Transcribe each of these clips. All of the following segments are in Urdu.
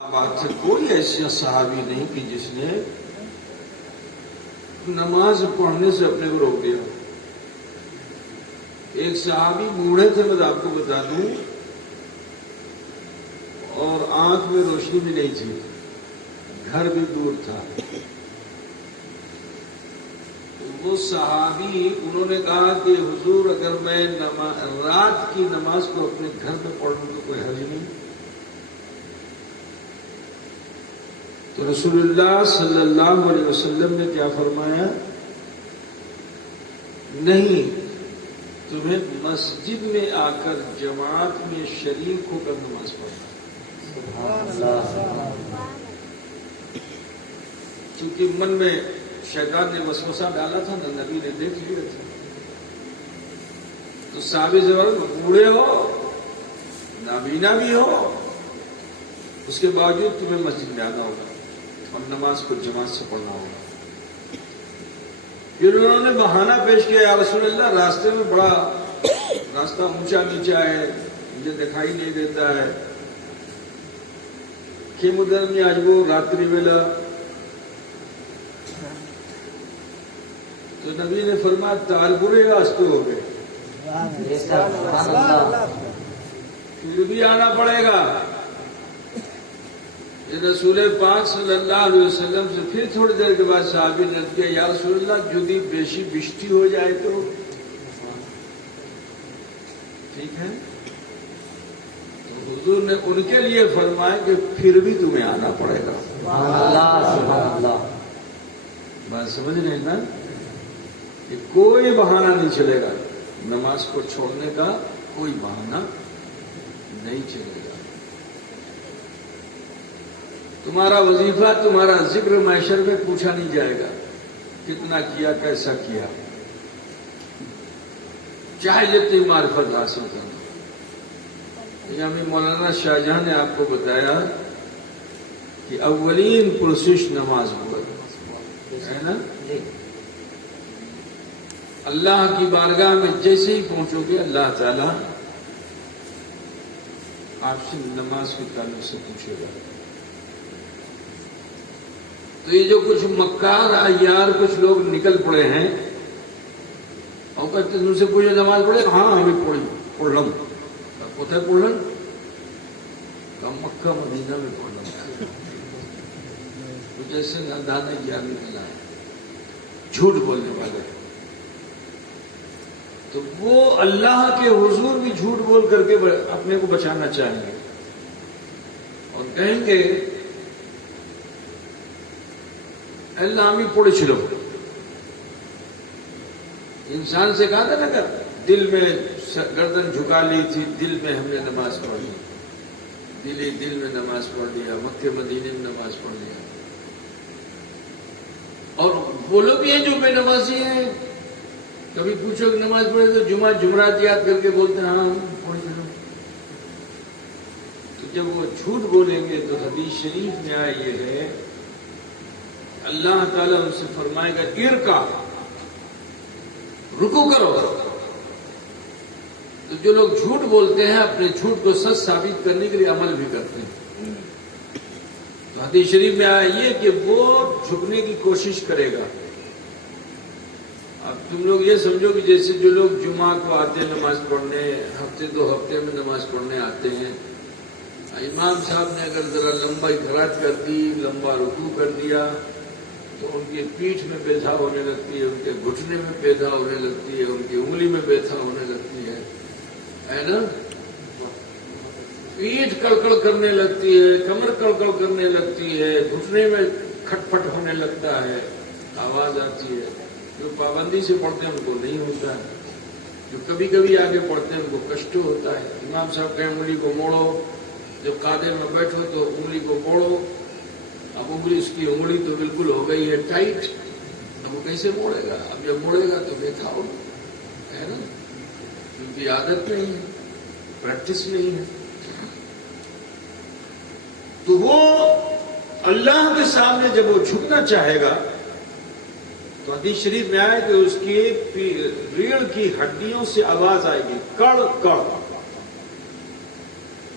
بات ہے کوئی ایسا صحابی نہیں کہ جس نے نماز پڑھنے سے اپنے کو روک دیا. ایک صحابی بوڑھے تھے، میں آپ کو بتا دوں، اور آنکھ میں روشنی بھی نہیں تھی، گھر بھی دور تھا. وہ صحابی انہوں نے کہا کہ حضور اگر میں رات کی نماز کو اپنے گھر میں پڑھ لوں تو کوئی حرج نہیں. تو رسول اللہ صلی اللہ علیہ وسلم نے کیا فرمایا؟ نہیں، تمہیں مسجد میں آ کر جماعت میں شریک ہو کر نماز پڑھنا. چونکہ من میں شیطان نے وسوسہ ڈالا تھا نا، نبی نے دیکھ لیا تھا. تو صحابی زبردست بوڑھے ہو، نابینا بھی ہو، اس کے باوجود تمہیں مسجد میں آنا ہوگا اور نماز کو جماعت سے پڑھنا ہوگا. پھر انہوں نے بہانہ پیش کیا، یا رسول اللہ راستے میں بڑا راستہ اونچا نیچا ہے، مجھے دکھائی نہیں دیتا ہے. ادھر میں آج وہ راتری ویلا. تو نبی نے فرمایا تال برے راستے ہو گئے، پھر بھی آنا پڑے گا. رسول پاک صلی اللہ علیہ وسلم سے پھر تھوڑی دیر کے بعد صحابی نے کیا، یا رسول اللہ جدی بیشی بشتی ہو جائے تو ٹھیک ہے. تو حضور نے ان کے لیے فرمایا کہ پھر بھی تمہیں آنا پڑے گا. بات سمجھ رہے ہیں نا؟ کہ کوئی بہانہ نہیں چلے گا، نماز کو چھوڑنے کا کوئی بہانہ نہیں چلے گا. تمہارا وظیفہ، تمہارا ذکر محشر میں پوچھا نہیں جائے گا کتنا کیا، کیسا کیا، چاہے جتنی معرفت حاصل کرنا. یعنی مولانا شاہ جہاں نے آپ کو بتایا کہ اولین پرسش نماز ہوا ہے نا. اللہ کی بارگاہ میں جیسے ہی پہنچو گے اللہ تعالی آپ سے نماز کے تعلق سے پوچھے گا. تو یہ جو کچھ مکار عیار کچھ لوگ نکل پڑے ہیں اور کہتے ہیں ان سے پوچھو نماز پڑھے، ہاں ہمیں پڑھ لوں. کوتھے پڑھ لوں؟ مکہ مدینہ میں پڑھ لوں. جیسے نادانے جانے والا ہے، جھوٹ بولنے والے. تو وہ اللہ کے حضور بھی جھوٹ بول کر کے اپنے کو بچانا چاہیں گے اور کہیں گے اللہ ہمیں پڑے چلو. انسان سے کہا تھا نا کہ دل میں گردن جھکا لی تھی، دل میں ہم نے نماز پڑھ لی، دل میں نماز پڑھ لیا، مکے مدینے میں نماز پڑھ لیا. اور وہ لوگ بھی ہیں جو بے نمازی ہیں، کبھی پوچھو کہ نماز پڑھے تو جمعرات یاد کر کے بولتے ہیں ہاں پڑھ چلو. تو جب وہ جھوٹ بولیں گے تو حدیث شریف میں آیا یہ ہے اللہ تعالیٰ ان سے فرمائے گا ارکع، رکوع کرو. تو جو لوگ جھوٹ بولتے ہیں اپنے جھوٹ کو سچ ثابت کرنے کے لیے عمل بھی کرتے ہیں. تو حدیث شریف میں آیا یہ کہ وہ جھکنے کی کوشش کرے گا. اب تم لوگ یہ سمجھو کہ جیسے جو لوگ جمعہ کو آتے ہیں نماز پڑھنے، ہفتے دو ہفتے میں نماز پڑھنے آتے ہیں، امام صاحب نے اگر ذرا لمبا قرات کر دی، لمبا رکوع کر دیا تو ان کی پیٹھ میں بیٹھا ہونے لگتی ہے، ان کے گھٹنے میں بیٹھا ہونے لگتی ہے، ان کی انگلی میں بیٹھا ہونے لگتی ہے نا. پیٹھ کڑکڑ کرنے لگتی ہے، کمر کڑکڑ کرنے لگتی ہے، گھٹنے میں کھٹ پٹ ہونے لگتا ہے، آواز آتی ہے. جو پابندی سے پڑھتے ہیں ان کو نہیں ہوتا ہے، جو کبھی کبھی آگے پڑھتے ہیں ان کو کشٹ ہوتا ہے. امام صاحب کہ انگلی کو موڑو، جب قادر میں بیٹھو تو انگلی کو موڑو. اب انگلی، اس کی انگلی تو بالکل ہو گئی ہے ٹائٹ، اب وہ کیسے موڑے گا؟ اب جب موڑے گا تو بیٹھا ہو ہے نا، کیونکہ عادت نہیں ہے، پریکٹس نہیں ہے. تو وہ اللہ کے سامنے جب وہ جھکنا چاہے گا تو حدیث شریف میں آئے کہ اس کی ریڑھ کی ہڈیوں سے آواز آئے گی، کڑ کڑ.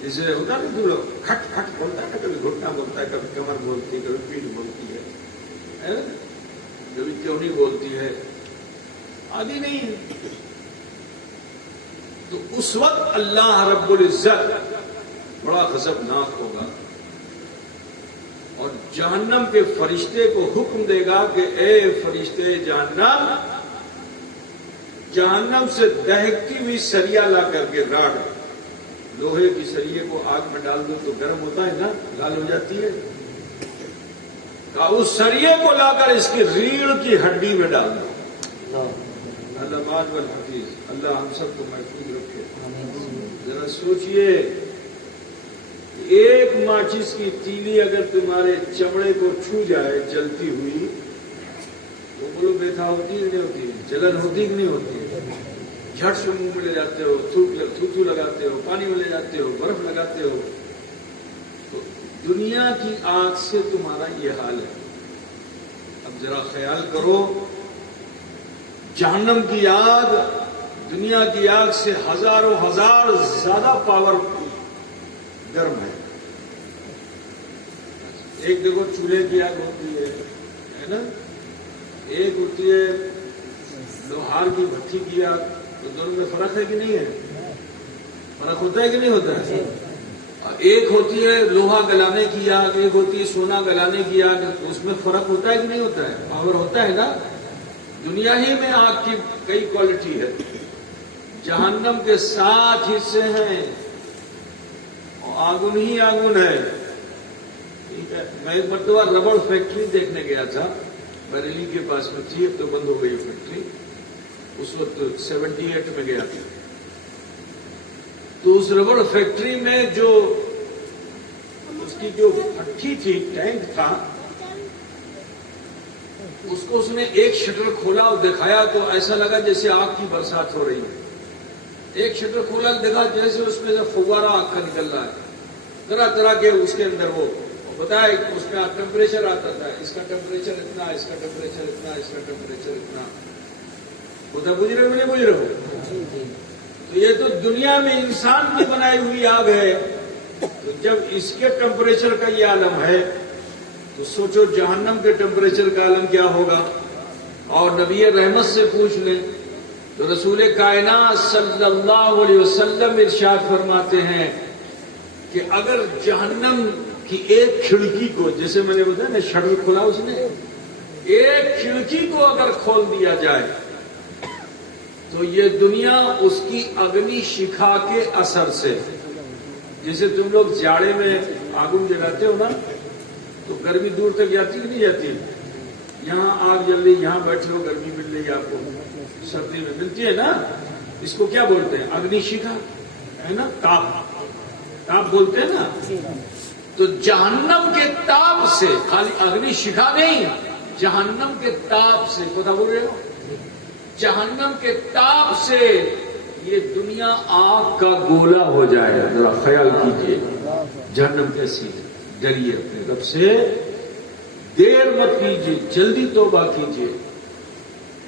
جسے ہوتا نہیں تو لوگ کھٹ کھٹ بولتا ہے نا، کبھی گھٹنا بولتا ہے، کبھی کمر بولتی ہے، کبھی پیٹھ بولتی ہے، کبھی کیونی بولتی ہے، آدھی نہیں ہے۔ تو اس وقت اللہ رب العزت بڑا غضبناک ہوگا اور جہنم کے فرشتے کو حکم دے گا کہ اے فرشتے جہنم، جہنم سے دہکتی ہوئی سریا لا کر کے راڑ، لوہے کی سریے کو آگ میں ڈال دو تو گرم ہوتا ہے نا، لال ہو جاتی ہے، اس سریے کو لا کر اس کی ریڑھ کی ہڈی میں ڈال دو۔ اللہ بات والحفیظ، اللہ ہم سب کو محفوظ رکھے۔ ذرا سوچئے، ایک ماچس کی تیلی اگر تمہارے چمڑے کو چھو جائے جلتی ہوئی تو بولو بیٹھا ہوتی ہے نہیں ہوتی ہے؟ جلن ہوتی کہ نہیں ہوتی ہے؟ جھٹ سے منہ میں لے جاتے ہو، تھوتو لگاتے ہو، پانی میں لے جاتے ہو، برف لگاتے ہو۔ تو دنیا کی آگ سے تمہارا یہ حال ہے۔ اب ذرا خیال کرو، جہنم کی آگ دنیا کی آگ سے ہزاروں ہزار زیادہ پاور گرم ہے۔ ایک دیکھو چولہے کی آگ ہوتی ہے نا، ایک ہوتی ہے لوہار کی بھٹی کی آگ، تو دونوں میں فرق ہے کہ نہیں ہے؟ فرق ہوتا ہے کہ نہیں ہوتا ہے؟ ایک ہوتی ہے لوہا گلانے کی آگ، ایک ہوتی ہے سونا گلانے کی آگ، اس میں فرق ہوتا ہے کہ نہیں ہوتا ہے؟ پاور ہوتا ہے نا۔ دنیا ہی میں آگ کی کئی کوالٹی ہے، جہنم کے 7 حصے ہیں، آگن ہی آگن ہے۔ ٹھیک ہے، میں ایک مرتبہ ربڑ فیکٹری دیکھنے گیا تھا، بریلی کے پاس میں تھی، اب تو بند ہو گئی فیکٹری، اس وقت 78 میں گیا تھا۔ تو اس ربڑ فیکٹری میں جو اس کی جو بھٹی تھی، ٹینک تھا، اس کو اس نے ایک شٹر کھولا اور دکھایا تو ایسا لگا جیسے آگ کی برسات ہو رہی ہے۔ ایک شٹر کھولا دیکھا جیسے اس میں سے فوارہ آگ کا نکل رہا ہے، طرح طرح کے اس کے اندر وہ بتایا، اس میں ٹیمپریچر آتا تھا، اس کا ٹیمپریچر اتنا، اس کا ٹیمپریچر اتنا، اس کا ٹیمپریچر اتنا ہوتا۔ بجھ رہے ہو نہیں بجھ رہے ہو؟ تو یہ تو دنیا میں انسان کی بنائی ہوئی آگ ہے، تو جب اس کے ٹیمپریچر کا یہ عالم ہے تو سوچو جہنم کے ٹیمپریچر کا عالم کیا ہوگا۔ اور نبی رحمت سے پوچھ لیں تو رسول کائنات صلی اللہ علیہ وسلم ارشاد فرماتے ہیں کہ اگر جہنم کی ایک کھڑکی کو، جیسے میں نے بتایا نا شٹر کھولا اس نے، ایک کھڑکی کو اگر کھول دیا جائے تو یہ دنیا اس کی اگنی شکھا کے اثر سے، جیسے تم لوگ جاڑے میں آگن جلاتے ہو نا تو گرمی دور تک جاتی کہ نہیں جاتی؟ یہاں آگ جل رہی، یہاں بیٹھے ہو، گرمی مل رہی آپ کو، سردی میں ملتی ہے نا، اس کو کیا بولتے ہیں؟ اگنی شکھا ہے نا، تاپ بولتے ہیں نا۔ تو جہنم کے تاپ سے، خالی اگنی شکھا نہیں، جہنم کے تاپ سے، پتہ بول رہے ہو، جہنم کے تاپ سے یہ دنیا آگ کا گولا ہو جائے گا۔ ذرا خیال کیجئے جہنم کیسی ہے۔ ڈریے اپنے رب سے، دیر مت کیجیے، جلدی توبہ کیجیے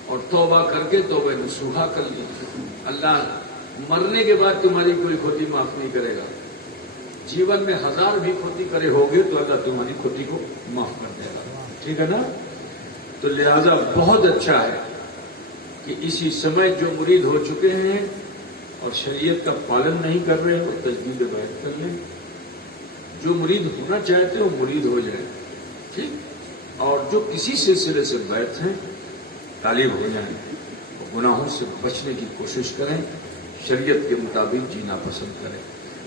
اور توبہ کر کے توبہ نصوحہ کر لیجیے۔ اللہ مرنے کے بعد تمہاری کوئی کھوٹی معاف نہیں کرے گا۔ جیون میں 1000 بھی کھوٹی کرے ہوگے تو اللہ تمہاری کھوٹی کو معاف کر دے گا، ٹھیک ہے نا۔ تو لہذا بہت اچھا ہے کہ اسی سمے جو مرید ہو چکے ہیں اور شریعت کا پالن نہیں کر رہے وہ تجدید بیعت کر لیں، جو مرید ہونا چاہتے ہیں وہ مرید ہو جائیں، ٹھیک، اور جو کسی سلسلے سے بیعت ہیں طالب ہو جائیں، گناہوں سے بچنے کی کوشش کریں، شریعت کے مطابق جینا پسند کریں۔